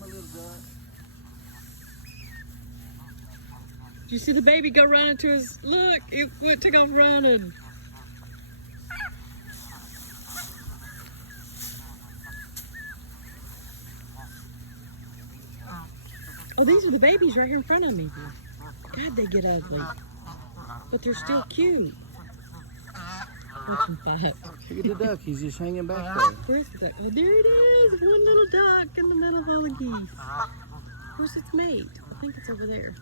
my little duck. Did you see the baby go running to his, look, it took off running. Oh, these are the babies right here in front of me. God, they get ugly. But they're still cute. Watch them fight. Look at the duck, he's just hanging back there. Where's the duck? Oh, there it is. One little duck in the middle of all the geese. Where's its mate? I think it's over there.